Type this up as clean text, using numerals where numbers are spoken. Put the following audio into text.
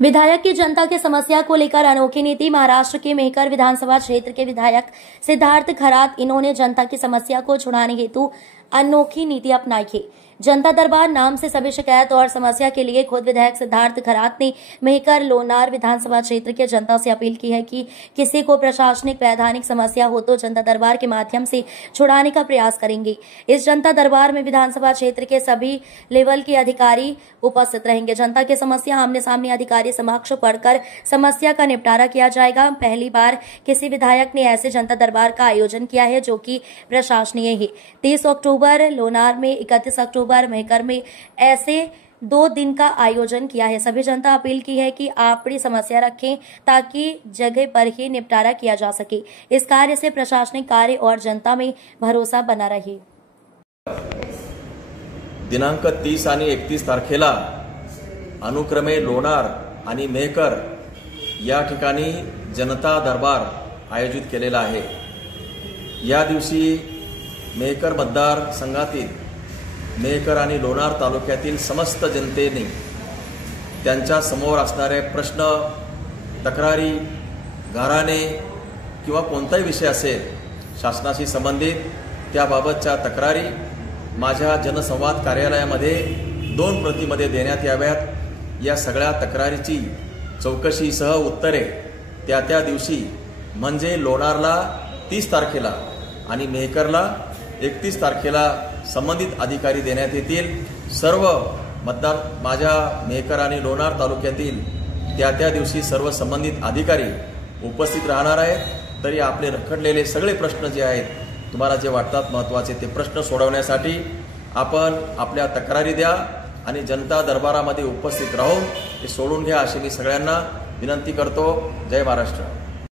विधायक की जनता की समस्या को लेकर अनोखी नीति। महाराष्ट्र के मेहकर विधानसभा क्षेत्र के विधायक सिद्धार्थ खरात इन्होंने जनता की समस्या को छुड़ाने हेतु अनोखी नीति अपनाई है। जनता दरबार नाम से सभी शिकायत और समस्या के लिए खुद विधायक सिद्धार्थ खरात ने मेहकर लोनार विधानसभा क्षेत्र के जनता से अपील की है कि किसी को प्रशासनिक वैधानिक समस्या हो तो जनता दरबार के माध्यम से छुड़ाने का प्रयास करेंगे। इस जनता दरबार में विधानसभा क्षेत्र के सभी लेवल के अधिकारी उपस्थित रहेंगे। जनता की समस्या आमने सामने अधिकारी समक्ष पढ़कर समस्या का निपटारा किया जाएगा। पहली बार किसी विधायक ने ऐसे जनता दरबार का आयोजन किया है जो कि प्रशासनीय है। 30 अक्टूबर लोनार में, 31 अक्टूबर मेहकर में ऐसे 2 दिन का आयोजन किया है। सभी जनता अपील की है कि आप अपनी समस्या रखें ताकि जगह पर ही निपटारा किया जा सके। इस कार्य से प्रशासनिक कार्य और जनता में भरोसा बना रहे। दिनांक 30 आणि 31 तारखेला अनुक्रमे लोणार आणि मेहकर या ठिकाणी जनता दरबार आयोजित केलेला आहे। या दिवशी मेहकर मतदार संघातील मेहकर आणि लोणार तालुक्यातील समस्त जनतेने त्यांच्या समोर असणारे प्रश्न, तक्रारी, गाऱ्हाणे किंवा कोणताही विषय असेल शासनाशी संबंधित त्याबाबतच्या तक्रारी माझ्या जनसंवाद कार्यालयामध्ये 2 प्रतिमध्ये देण्यात याव्यात। या सगळ्या तक्रारीची चौकशीसह उत्तरे त्या दिवशी म्हणजे लोणारला 30 तारखेला आणि मेहकरला 31 तारखेला संबंधित अधिकारी देण्यात येतील। सर्व मतदार माझ्या मेहकर आणि लोणार तालुक्यातील त्या दिवशी सर्व संबंधित अधिकारी उपस्थित राहणार आहेत। तरी आपले रखडलेले सगळे प्रश्न जे आहेत, तुम्हाला जे वाटतात महत्त्वाचे ते प्रश्न सोडवण्यासाठी आपण आपल्या तक्रारी द्या आणि जनता दरबारामध्ये उपस्थित राहून ते सोडून घ्या अशी मी सगळ्यांना विनंती करतो। जय महाराष्ट्र।